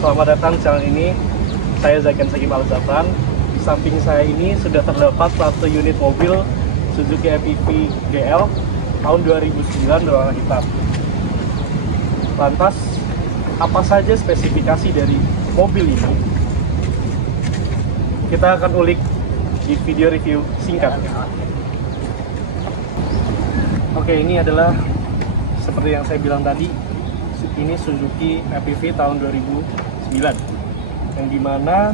selamat datang di channel ini. Saya Zakian Sagim Al-Zafran. Di samping saya ini sudah terdapat satu unit mobil Suzuki APV GL tahun 2009 berwarna hitam. Lantas, apa saja spesifikasi dari mobil ini? Kita akan ulik di video review singkat. Oke, ini adalah seperti yang saya bilang tadi, ini Suzuki APV tahun 2009, yang dimana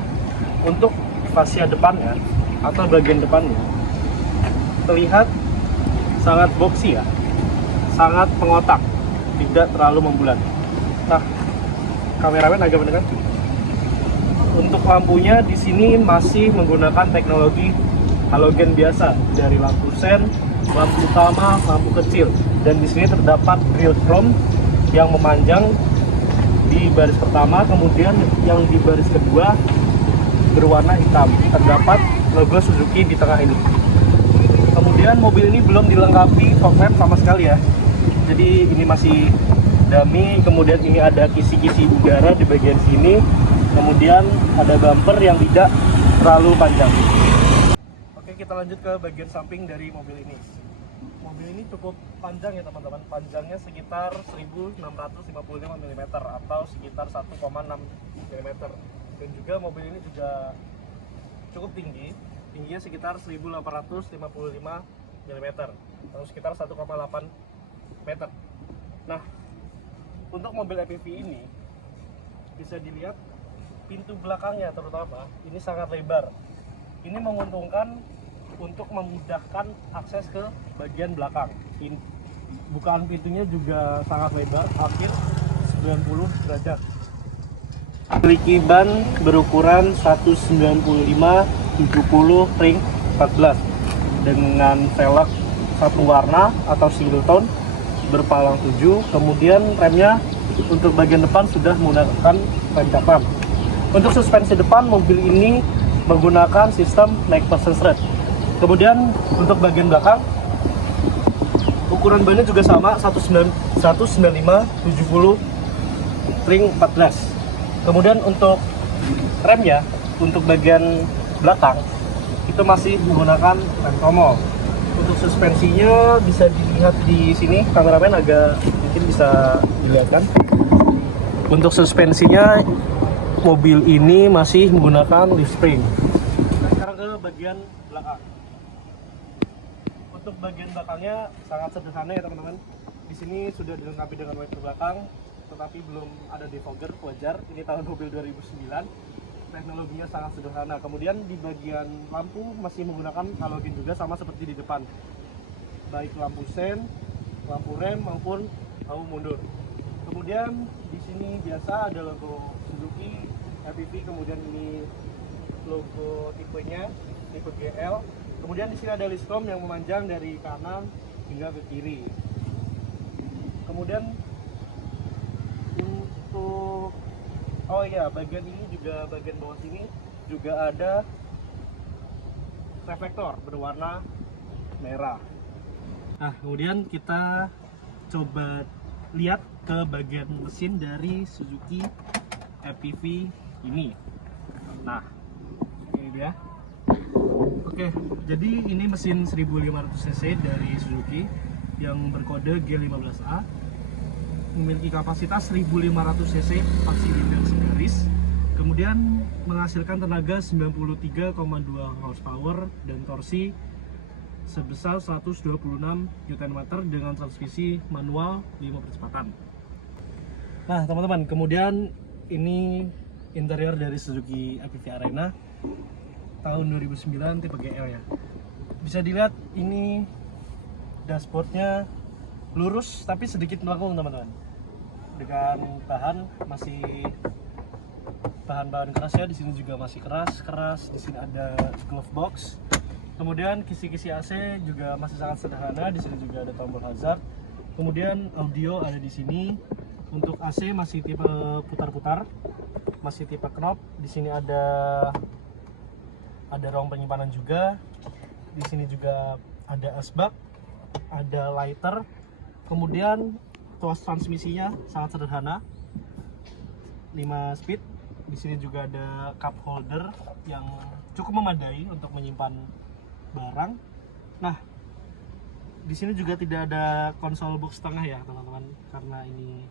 untuk fascia depannya atau bagian depannya terlihat sangat boxy ya, sangat pengotak, tidak terlalu membulat. Nah, kameramen agak mendekat. Untuk lampunya di sini masih menggunakan teknologi halogen biasa dari lampu sen, lampu utama, lampu kecil, dan di sini terdapat grill chrome yang memanjang di baris pertama, kemudian yang di baris kedua berwarna hitam. Terdapat logo Suzuki di tengah ini. Kemudian mobil ini belum dilengkapi fog lamp sama sekali ya. Jadi ini masih dummy. Kemudian ini ada kisi-kisi udara di bagian sini. Kemudian ada bumper yang tidak terlalu panjang. Oke, kita lanjut ke bagian samping dari mobil ini. Mobil ini cukup panjang ya teman-teman, panjangnya sekitar 1655 mm atau sekitar 1,6 mm. Dan juga mobil ini juga cukup tinggi, tingginya sekitar 1855 mm atau sekitar 1,8 meter. Nah, untuk mobil APV ini bisa dilihat pintu belakangnya terutama ini sangat lebar. Ini menguntungkan untuk memudahkan akses ke bagian belakang. Bukaan pintunya juga sangat lebar, hampir 90 derajat. Memiliki ban berukuran 195/70 ring 14 dengan velg satu warna atau single tone berpalang 7. Kemudian remnya untuk bagian depan sudah menggunakan rem cakram. Untuk suspensi depan, mobil ini menggunakan sistem neck person strut. Kemudian untuk bagian belakang, ukuran bannya juga sama, 195/70 ring 14. Kemudian untuk remnya, untuk bagian belakang itu masih menggunakan rem tromol. Untuk suspensinya bisa dilihat di sini, kameramen agak mungkin bisa dilihatkan. Untuk suspensinya mobil ini masih menggunakan leaf spring. Nah, sekarang ke bagian belakang. Untuk bagian belakangnya sangat sederhana ya teman-teman. Di sini sudah dilengkapi dengan wiper belakang, tetapi belum ada defogger, wajar. Ini tahun mobil 2009. Teknologinya sangat sederhana. Kemudian di bagian lampu masih menggunakan halogen juga, sama seperti di depan. Baik lampu sen, lampu rem maupun lampu mundur. Kemudian di sini biasa ada logo Suzuki APV, kemudian ini logo tipenya, tipe GL. Kemudian di sini ada list chrome yang memanjang dari kanan hingga ke kiri. Kemudian untuk bagian ini juga, bagian bawah sini juga ada reflektor berwarna merah. Nah, kemudian kita coba lihat ke bagian mesin dari Suzuki APV ini. Nah, ini dia. Oke, jadi ini mesin 1500 cc dari Suzuki yang berkode G15A, memiliki kapasitas 1500 cc 4 silinder segaris, kemudian menghasilkan tenaga 93,2 horsepower dan torsi sebesar 126 Nm dengan transmisi manual 5 percepatan. Nah teman-teman, kemudian ini interior dari Suzuki APV Arena tahun 2009 tipe GL ya. Bisa dilihat ini dashboardnya lurus tapi sedikit melengkung teman-teman, dengan bahan kerasnya di sini juga masih keras. Di sini ada glove box. Kemudian kisi-kisi AC juga masih sangat sederhana. Di sini juga ada tombol hazard. Kemudian audio ada di sini. Untuk AC masih tipe putar-putar, masih tipe knob. Di sini ada ruang penyimpanan juga. Di sini juga ada asbak, ada lighter. Kemudian tuas transmisinya sangat sederhana. 5 speed. Di sini juga ada cup holder yang cukup memadai untuk menyimpan barang. Nah, di sini juga tidak ada konsol box tengah ya teman-teman, karena ini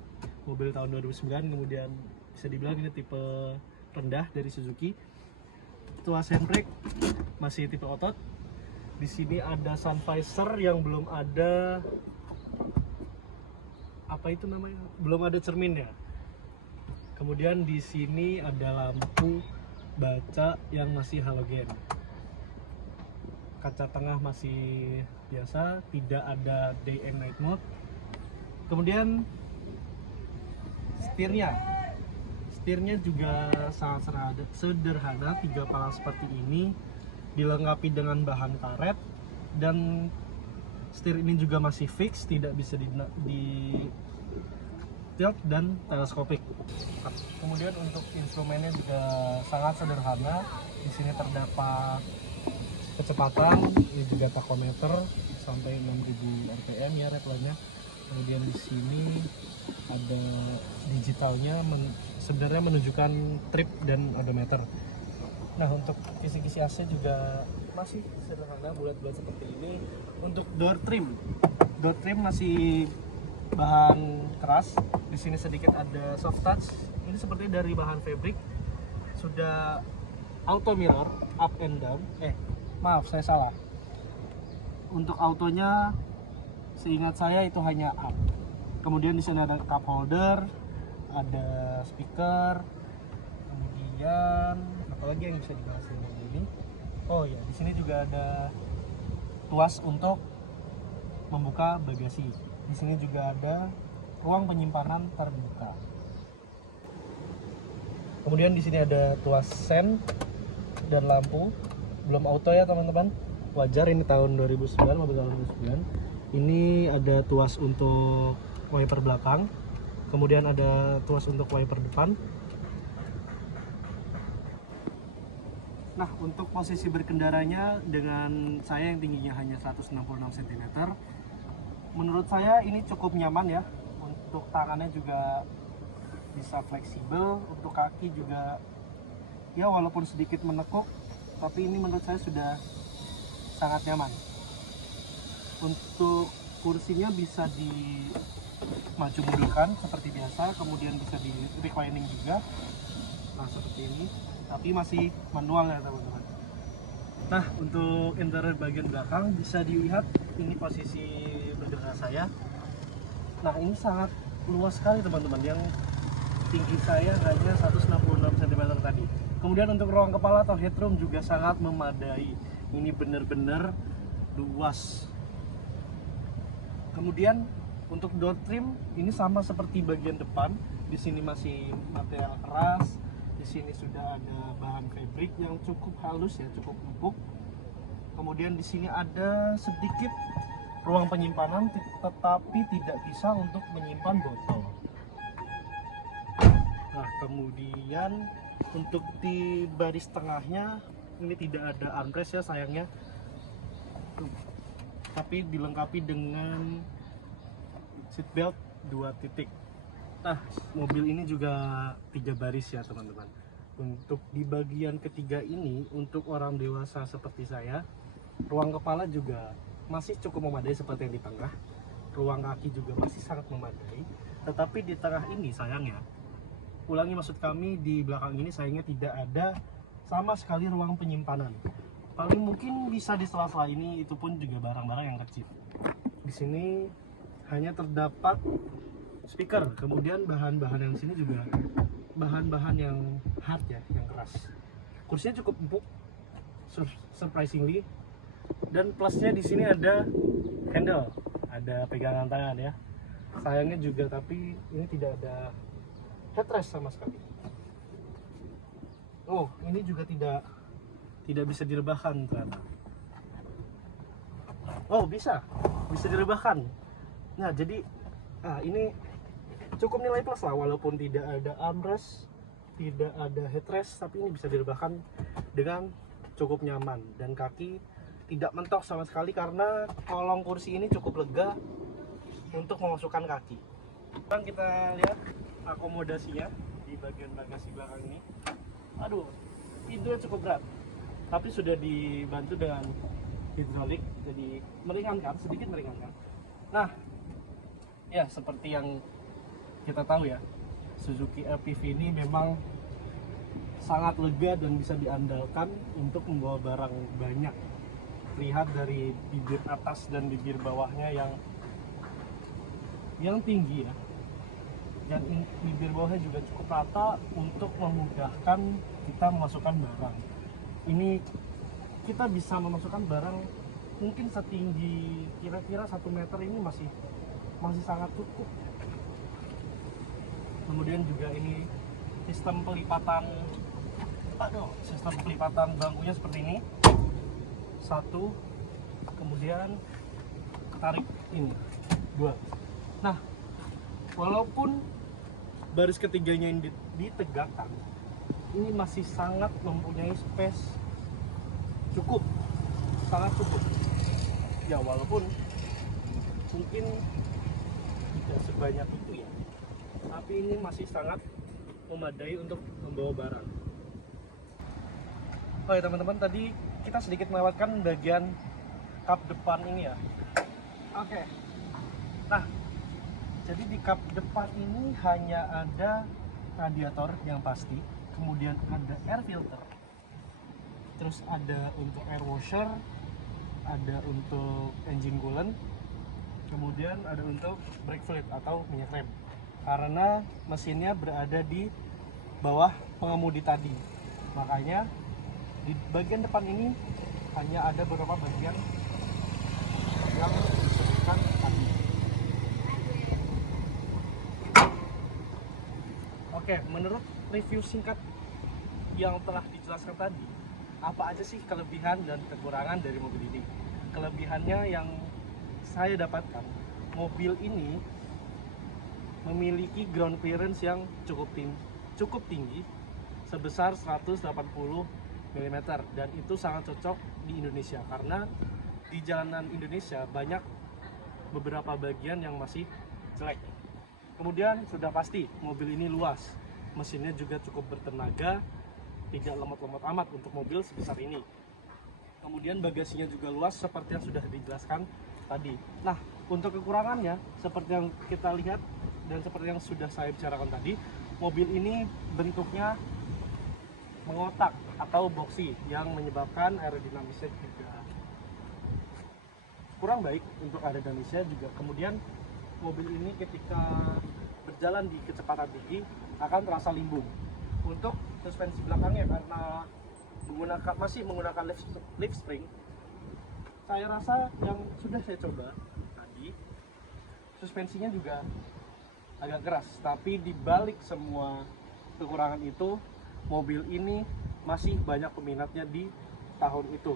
mobil tahun 2009, kemudian bisa dibilang ini tipe rendah dari Suzuki. Tuas handbrake masih tipe otot. Di sini ada sun visor yang belum ada, apa itu namanya? Belum ada cerminnya. Kemudian di sini ada lampu baca yang masih halogen. Kaca tengah masih biasa, tidak ada day and night mode. Kemudian setirnya juga sangat sederhana, 3 pala seperti ini, dilengkapi dengan bahan karet, dan setir ini juga masih fix, tidak bisa di tilt dan teleskopik. Kemudian untuk instrumennya juga sangat sederhana. Di sini terdapat kecepatan, ini juga tachometer sampai 6000 rpm ya replanya. Kemudian di sini ada digitalnya, sebenarnya menunjukkan trip dan odometer. Nah, untuk kisi-kisi AC juga masih sederhana, bulat-bulat seperti ini. Untuk door trim masih bahan keras. Di sini sedikit ada soft touch. Ini seperti dari bahan fabric. Sudah auto mirror up and down. Maaf, saya salah. Untuk autonya, seingat saya itu hanya up. Kemudian di sini ada cup holder, ada speaker, kemudian apalagi yang bisa dibahas ini. Oh ya, di sini juga ada tuas untuk membuka bagasi. Di sini juga ada ruang penyimpanan terbuka. Kemudian di sini ada tuas sen dan lampu. Belum auto ya teman-teman. Wajar, ini tahun 2009, mobil tahun 2009. Ini ada tuas untuk wiper belakang. Kemudian ada tuas untuk wiper depan. Nah, untuk posisi berkendaranya dengan saya yang tingginya hanya 166 cm, menurut saya ini cukup nyaman ya. Untuk tangannya juga bisa fleksibel, untuk kaki juga ya walaupun sedikit menekuk, tapi ini menurut saya sudah sangat nyaman. Untuk kursinya bisa di maju mundurkan seperti biasa, kemudian bisa di reclining juga. Nah, seperti ini, tapi masih manual ya teman-teman. Nah, untuk interior bagian belakang bisa dilihat ini posisi berkendara saya. Nah, ini sangat luas sekali teman-teman, yang tinggi saya hanya 166 cm tadi. Kemudian untuk ruang kepala atau headroom juga sangat memadai. Ini benar-benar luas. Kemudian untuk door trim ini sama seperti bagian depan. Di sini masih material keras. Di sini sudah ada bahan fabric yang cukup halus ya, cukup empuk. Kemudian di sini ada sedikit ruang penyimpanan, tetapi tidak bisa untuk menyimpan botol. Nah, kemudian untuk di baris tengahnya ini tidak ada armrest ya sayangnya, tapi dilengkapi dengan seat belt 2 titik. Nah, mobil ini juga 3 baris ya teman-teman. Untuk di bagian ketiga ini, untuk orang dewasa seperti saya, ruang kepala juga masih cukup memadai seperti yang di tengah. Ruang kaki juga masih sangat memadai. Tetapi di tengah ini sayangnya, maksud kami di belakang ini sayangnya tidak ada sama sekali ruang penyimpanan. Paling mungkin bisa di sela-sela ini, itu pun juga barang-barang yang kecil. Di sini hanya terdapat speaker, kemudian bahan-bahan yang sini juga bahan-bahan yang hard ya, yang keras. Kursinya cukup empuk, surprisingly. Dan plusnya di sini ada handle, ada pegangan tangan ya. Sayangnya juga, tapi ini tidak ada headrest sama sekali. Oh, ini juga tidak bisa direbahkan ternyata. Oh, bisa direbahkan. Nah, jadi ini cukup nilai plus lah, walaupun tidak ada armrest, tidak ada headrest, tapi ini bisa direbahkan dengan cukup nyaman, dan kaki tidak mentok sama sekali karena kolong kursi ini cukup lega untuk memasukkan kaki. Sekarang kita lihat akomodasinya di bagian bagasi belakang ini. Aduh, pintunya cukup berat, tapi sudah dibantu dengan hidrolik, jadi meringankan, sedikit meringankan. Nah, ya seperti yang kita tahu ya, Suzuki LPV ini memang sangat lega dan bisa diandalkan untuk membawa barang banyak. Lihat dari bibir atas dan bibir bawahnya yang tinggi ya, dan bibir bawahnya juga cukup rata untuk memudahkan kita memasukkan barang. Ini kita bisa memasukkan barang mungkin setinggi kira-kira 1 meter, ini masih sangat cukup. Kemudian juga ini sistem pelipatan bangkunya seperti ini. Satu, kemudian tarik ini 2. Nah, walaupun baris ketiganya ini ditegakkan, ini masih sangat mempunyai space sangat cukup ya, walaupun mungkin tidak sebanyak itu ya, tapi ini masih sangat memadai untuk membawa barang. Oke teman-teman, tadi kita sedikit melewatkan bagian kap depan ini ya. Oke, nah jadi di kap depan ini hanya ada radiator yang pasti, kemudian ada air filter, terus ada untuk air washer, ada untuk engine coolant, kemudian ada untuk brake fluid atau minyak rem, karena mesinnya berada di bawah pengemudi tadi. Makanya di bagian depan ini hanya ada beberapa bagian yang disebutkan tadi. Oke, menurut review singkat yang telah dijelaskan tadi, apa aja sih kelebihan dan kekurangan dari mobil ini? Kelebihannya yang saya dapatkan, mobil ini memiliki ground clearance yang cukup tinggi sebesar 180 mm, dan itu sangat cocok di Indonesia karena di jalanan Indonesia banyak beberapa bagian yang masih jelek. Kemudian sudah pasti mobil ini luas, mesinnya juga cukup bertenaga, tidak lemot-lemot amat untuk mobil sebesar ini. Kemudian bagasinya juga luas seperti yang sudah dijelaskan tadi. Nah, untuk kekurangannya seperti yang kita lihat dan seperti yang sudah saya bicarakan tadi, mobil ini bentuknya mengotak atau boxy yang menyebabkan aerodinamisnya juga kurang baik untuk aerodinamisnya juga. Kemudian mobil ini ketika berjalan di kecepatan tinggi akan terasa limbung. Untuk suspensi belakangnya, karena masih menggunakan leaf spring, saya rasa yang sudah saya coba tadi, suspensinya juga agak keras. Tapi dibalik semua kekurangan itu, mobil ini masih banyak peminatnya di tahun itu.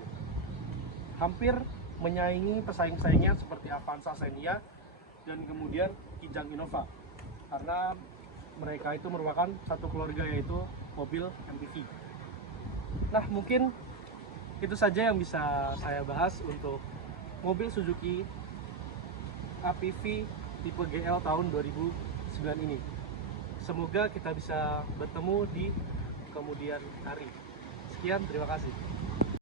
Hampir menyaingi pesaing-pesaingnya seperti Avanza, Xenia, dan kemudian Kijang Innova. Karena mereka itu merupakan satu keluarga, yaitu mobil MPV. Nah, mungkin itu saja yang bisa saya bahas untuk mobil Suzuki APV tipe GL tahun 2009 ini. Semoga kita bisa bertemu di kemudian hari. Sekian, terima kasih.